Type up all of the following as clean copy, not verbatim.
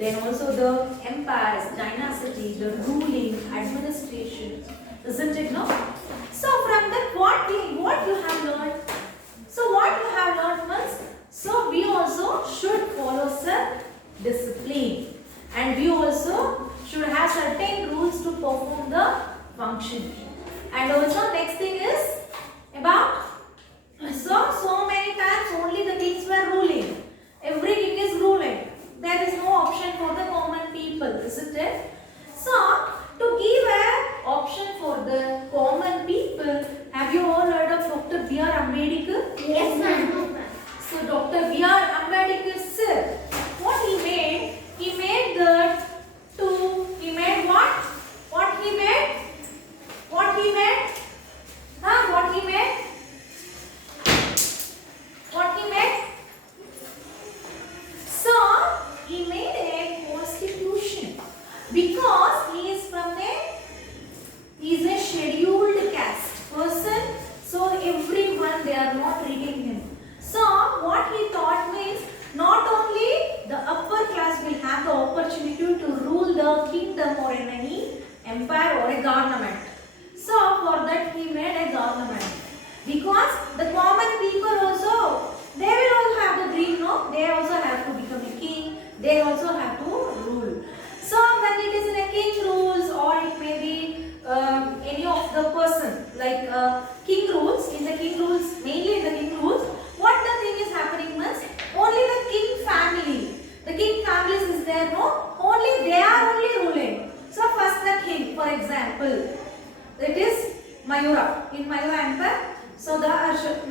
then also the empires, dynasty, the ruling, administration, isn't it? No. So from that, what you have learned? So what you have learned means, so we also should follow some discipline, and we also should have certain rules to perform the function. And also next thing is about, so many times only the kings were ruling. Every king is ruling. There is no option for the common people, isn't it? So to give an option for the common people, have you all heard of Dr. B.R. Ambedkar? Yes, ma'am. So Dr. B.R. Ambedkar sir, what he made that he made what? What he made? What he made? What he made? What he made? So he made a constitution because he is a scheduled caste person. So everyone, they are not reading him. So what he thought means, not only the upper class will have the opportunity to rule the kingdom or in any empire or a government. So for that he made a government, because the common people also, they will also have the dream, no? They also have to become a king. They also have to rule. So when it is in a king rules, or it may be any of the person, like king rules, in the king rules, mainly in the king rules, what the thing is happening means, only the king family, the king families is there, no? Only they are only ruling. So first the king, for example, it is Mayura, in Mayura Empire. So the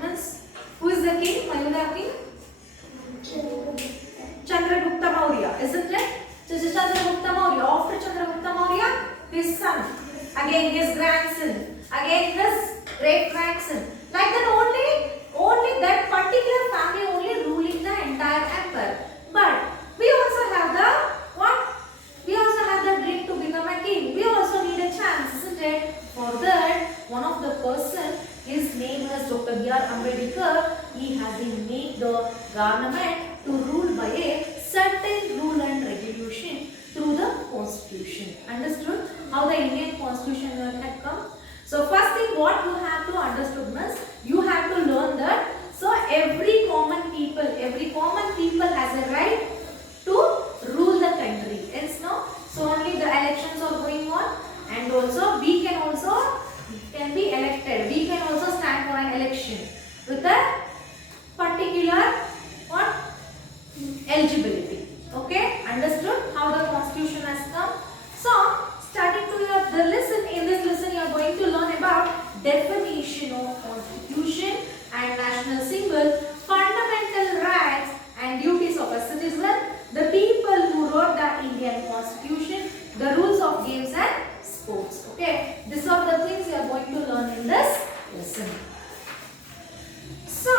means, who is the king? Mayura king? Chandragupta Maurya, isn't it? So Chandragupta Maurya, after Chandragupta Maurya, his son, again his grandson, again his great grandson. Like that, only that particular family only ruling the entire empire. But we also have the what? We also have the dream to become a king. We also need a chance, isn't it? For that, one of the person, his name is Dr. B.R. Ambedkar. He has been made the government to rule by a certain rule and regulation through the constitution. Understood how the Indian constitution had come? So first thing what you have to understand is, you have to learn that, so every common people has a right to rule the country. It's no, so only the elections are going on, and also we can be elected. We can also stand for an election with a particular what? Eligibility. Okay, understood how the constitution has come? So starting to the lesson, in this lesson you are going to learn about definition of constitution and national symbol, fundamental rights and duties of a citizen, the people who wrote the Indian constitution, the rules of games and sports. Okay, these are the things you are going to learn in this lesson. So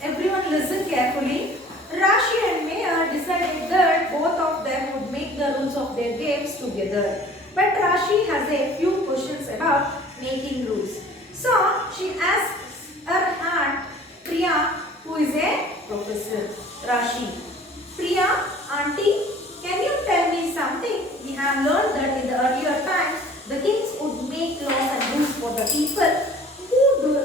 everyone listen carefully. Rashi and Mayer decided that both of them would make the rules of their games together. But Rashi has a few questions about making rules. So she asks her aunt Priya, who is a professor. Rashi, Priya, auntie, can you tell me something? We have learned that in the earlier times, the kings would make laws and rules for the people.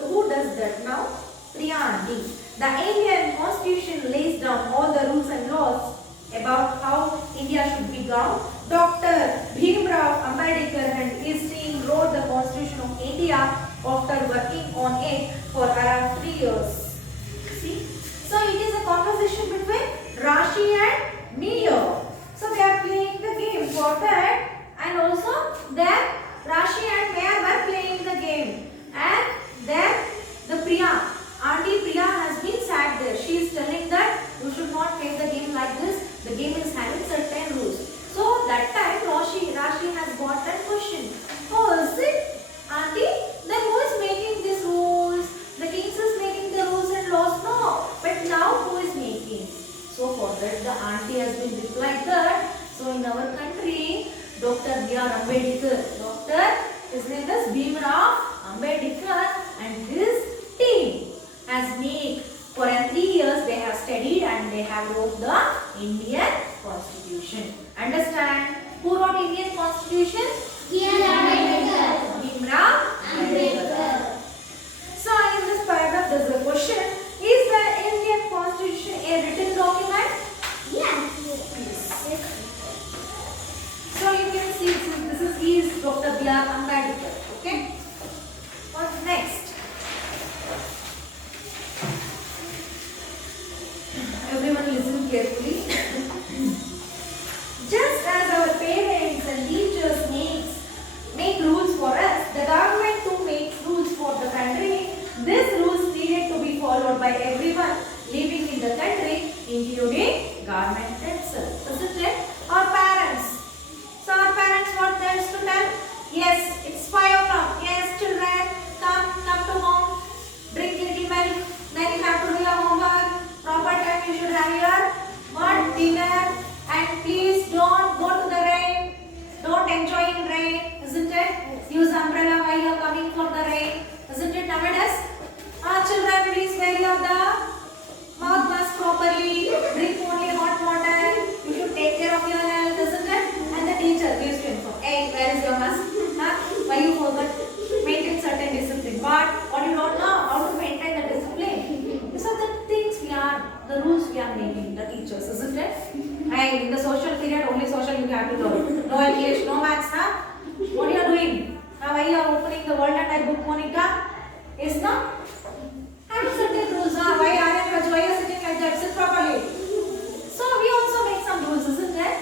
Who does that now? Priya, auntie. The Indian constitution lays down all the rules and laws about how India should be governed. Dr. Bhimrao Ambedkar and his team wrote the Constitution of India after working on it for around 3 years. See? So it is a conversation between Rashi and Mayer. So they are playing the game for that, and also then Rashi and Mayer were playing the game. And then the Priya, Auntie Priya has been sat there. She is telling that you should not play the game like this. The game is having certain rules. So that time Rashi has got that question. Oh, is it? Auntie, then who is making these rules? The kings is making the rules and laws? No. But now who is making? So for that the auntie has been replied that, so in our country, Dr. B.R. Ambedkar, his name is Bhimrao Ambedkar, and his team has made for 3 years they have studied and they have wrote the Indian Constitution. Understand? Who wrote Indian Constitution? Bhimrao Ambedkar. So in this paragraph there is a question: is the Indian Constitution a written document? Yes. So you can see this is Dr. B.R. Ambedkar. Okay. What's next? Everyone listen carefully. Just as our parents and teachers make rules for us, the government too makes rules for the country. These rules needed to be followed by everyone living in the country, including government themselves. Isn't it? Our parents. So our parents want us to tell, yes, it's 5 o'clock. Yes, children, come to home. Drink little milk. Then you have to do your homework. Proper time you should have your dinner. And please don't go to the rain. Don't enjoy in rain. Isn't it? Use umbrella while you are coming for the rain. Isn't it nowadays? Children, please wear your mouth mask properly. Drink only hot water. You should take care of your health. Isn't it? And the teacher gives to inform. Hey, where is your mask? Why you forgot? Maintain certain discipline. What you don't know? How to maintain the discipline? These are the things the rules we are making, the teachers, isn't it? And in the social period, only social you have to learn. No English, no maths, huh? What you are doing? Why you are opening the world and I book Monica? Is not? Have certain rules, huh? Why are you sitting like that? Sit properly. So we also make some rules, isn't it?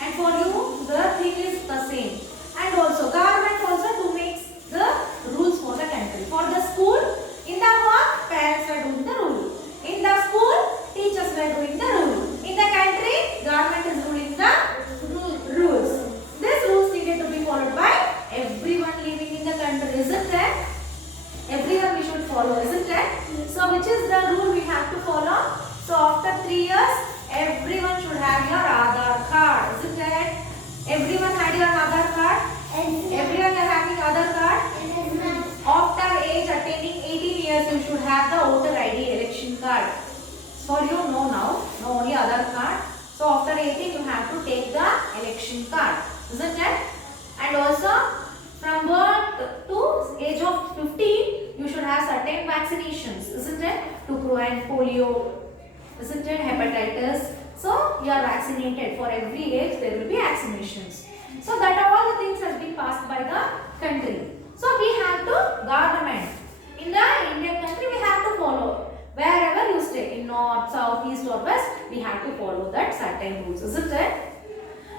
And for you, the thing is the same. And also, government also to make the rules for the country. For the school, in the home, parents were doing the rule. In the school, teachers were doing the rule. In the country, government is ruling the rules. These rules needed to be followed by everyone living in the country, isn't it? Everyone we should follow, isn't it? So which is the rule we have to follow? So after 3 years, everyone should have your Aadhaar card, isn't it? Everyone had your Aadhaar card? Everyone are having Aadhaar card? After age attaining 18 years, you should have the voter ID election card. For you, no now, no only Aadhaar card. So after 18, you have to take the election card, isn't it? And also, from birth to age of 15, you should have certain vaccinations, isn't it? To prevent polio, isn't it? Hepatitis. So you are vaccinated. For every age, there will be vaccinations. So that all the things has been passed by the country. So we have to government. In the Indian country, we have to follow. Wherever you stay, in north, south, east or west, we have to follow that certain rules, isn't it?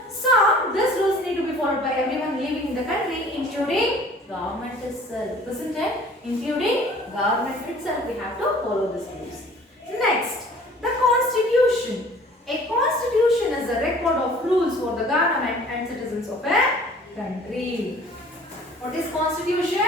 So these rules need to be followed by everyone living in the country, including government itself, isn't it? Including government itself, we have to follow these rules. Next, the Constitution. A constitution is a record of rules for the government and citizens of a country. What is constitution?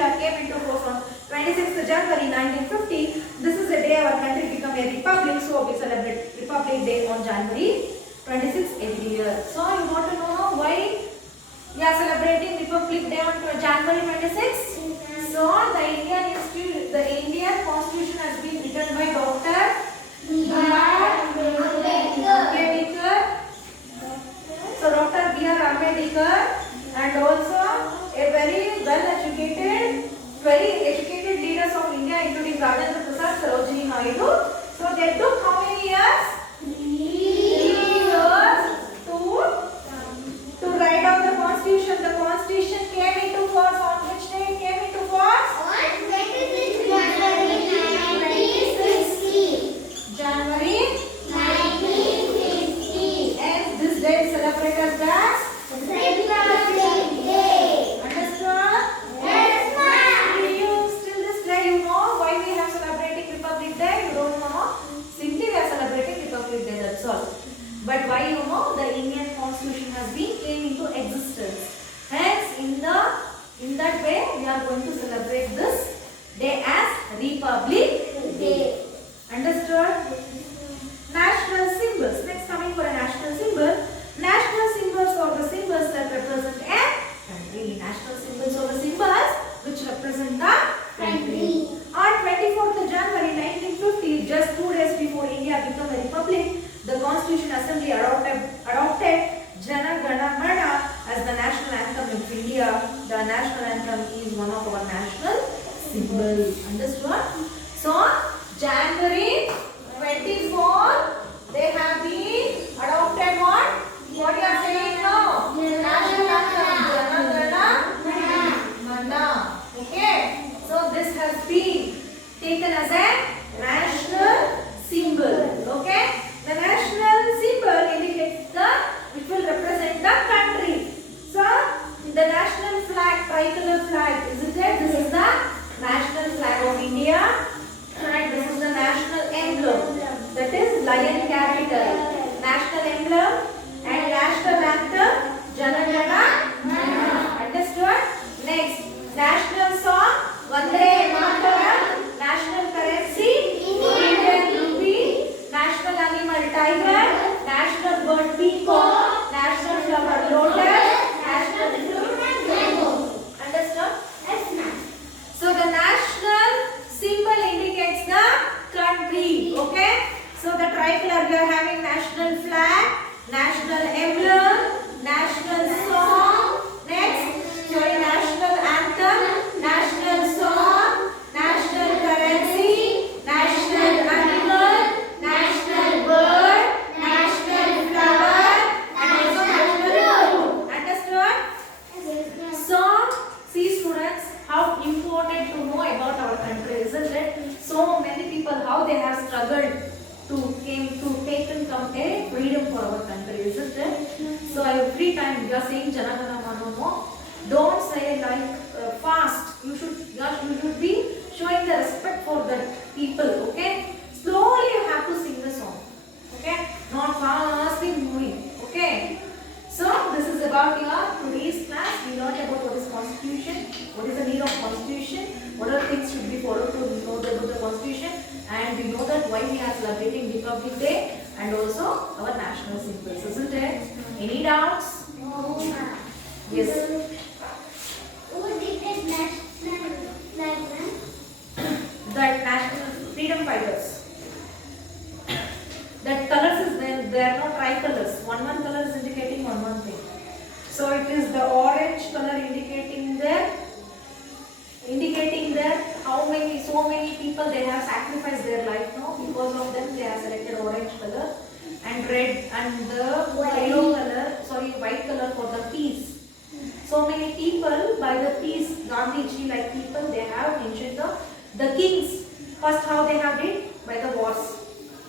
India came into force on 26th January 1950. This is the day our country became a republic. So we celebrate Republic Day on January 26th every year. So you want to know why we are celebrating Republic Day on January 26th? So the Indian Constitution has been written by Dr. Ambedkar. So Dr. B.R. Ambedkar, and also a very educated leaders of India, including Rajendra Prasad, Sarojini Naidu. So they took how many years? 3 years to write down the Constitution. The Constitution came into force on which day? It came into force? On 26 January 1960. January 1960. and this day is celebrated as Republic Day. understood? Yes, ma'am. You still this day you know why we have celebrating Republic Day? You don't know? Simply we are celebrating Republic Day, that's all. But why you know? The Indian Constitution has been came into existence. Hence in that way we are going to celebrate this day as Republic Day. Understood? National symbols. Next, coming for a national symbol. National symbols are the symbols that represent a country. National symbols are the symbols which represent the country. On 24th January 1950, just 2 days before India became a republic, the Constitution Assembly adopted Jana Gana Mana as the national anthem of India. The national anthem is one of our national symbols. Understood? So, January 24, they have been adopted what? What you are saying now? National anthem. Jana Gana Mana. Okay. So, this has been taken as a national symbol. Okay. The national symbol indicates which will represent the country. So, the national flag, tricolor flag, isn't it? This is the national flag of India. And this is the national emblem. That is lion capital. National emblem and national anthem. Jana Gana Mana. Understood? Next, national song. Vande Mataram. National currency. Indian rupee. National animal tiger. National bird peacock. National flower lotus. National fruit mango. Understood? Yes, ma'am. So the national symbol indicates the country. Okay? So the tricolor we are having national flag, national emblem, national song. Next, national anthem, national song, national currency, national animal, national bird, national flower, and also national fruit. Understood? So, see students, how important to know about our country, isn't it? So many people, how they have struggled to taken some a freedom for our country, isn't it? So every time you are saying Jana Gana Mana, don't say like fast. You should be showing the respect for the people. Okay? Slowly you have to sing the song. Okay? Not fastly moving. Okay? So this is about your today's class. We learned about what is Constitution, what is the need of Constitution, what are things should be followed to know about the Constitution, and we know that why we are celebrating Republic Day and also our national symbols, isn't it? Any doubts? No, ma'am. Yes. Who did that national flag, ma'am? That national freedom fighters. That colors is there. They are not tricolors. One color is indicating one thing. So it is the orange color indicating there how so many people they have sacrificed their life now. Because of them they have selected orange color, and red and the white color for the peace. So many people by the peace, Gandhiji like people, they have mentioned the kings. First how they have did? By the wars.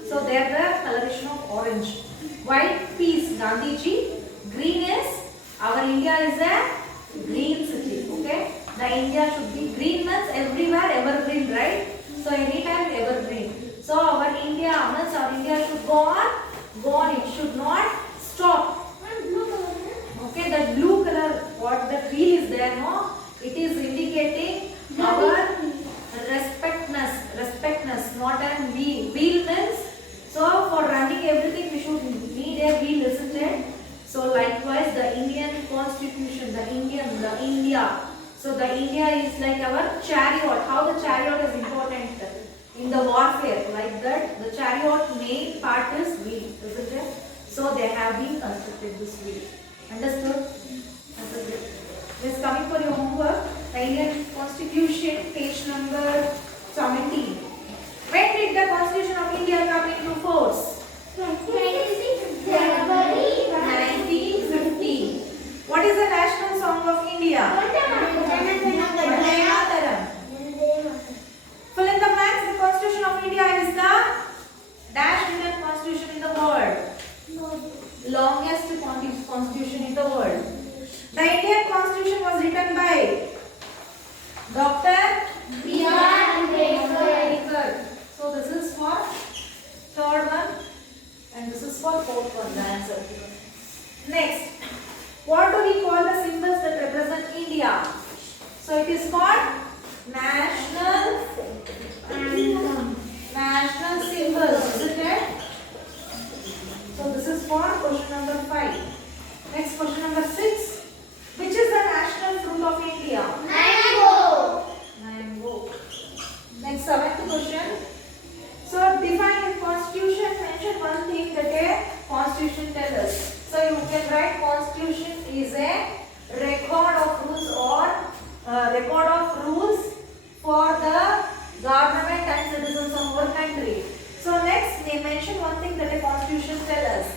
So they are the coloration of orange. White peace, Gandhiji. Green is, our India is a green city. Okay? The India should be green means everywhere evergreen, right? So anytime evergreen. So our India should go on. It should not stop. Okay, that blue color, what the tree is there, no? It is indicating our respectness, not an wheel. Wheel means, so for running everything we should need a wheel, isn't it? So likewise the Indian constitution, the India. So the India is like our chariot. How the chariot is important in the warfare, like that the chariot main part is wheel, isn't it? So they have been constructed this wheel. Understood? Understood. This coming for your homework. The Indian Constitution, page number 17. When did the Constitution of India come into force? 26 January 1950. What is the national song of India? Vande Mataram. Fill in the blanks. The Constitution of India is the dash Indian Constitution in the world. Longest constitution in the world. The Indian Constitution was written by Dr. B.R. Ambedkar. So this is for third one and this is for fourth one, the answer. Next, what do we call the symbols that represent India? So it is called national anthem. National symbols, isn't it? So this is for question number 5. Next, question number 6. Which is the national fruit of India? Mango. Mango. Next, 7th question. So define in constitution, mention one thing that a constitution tells us. So you can write constitution is a record of rules for the government and citizens of our country. So next, they mention one thing that a constitution tells us.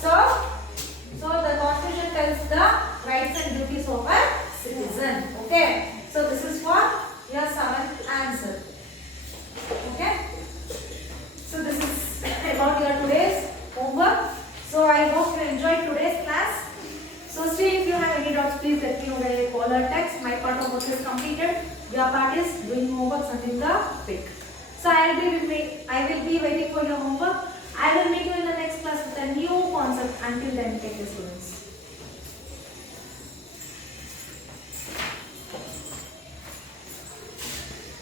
So the constitution tells the rights and duties of a citizen. Okay. So this is for your 7th answer. Okay. So this is about your today's homework. So I hope you enjoyed today's class. So still, if you have any doubts, please let me know by call or text. My part of work is completed. Your part is doing homework, sending the pic. So I will be waiting for your homework. I will meet you in the next class with a new concept. Until then, take care, students.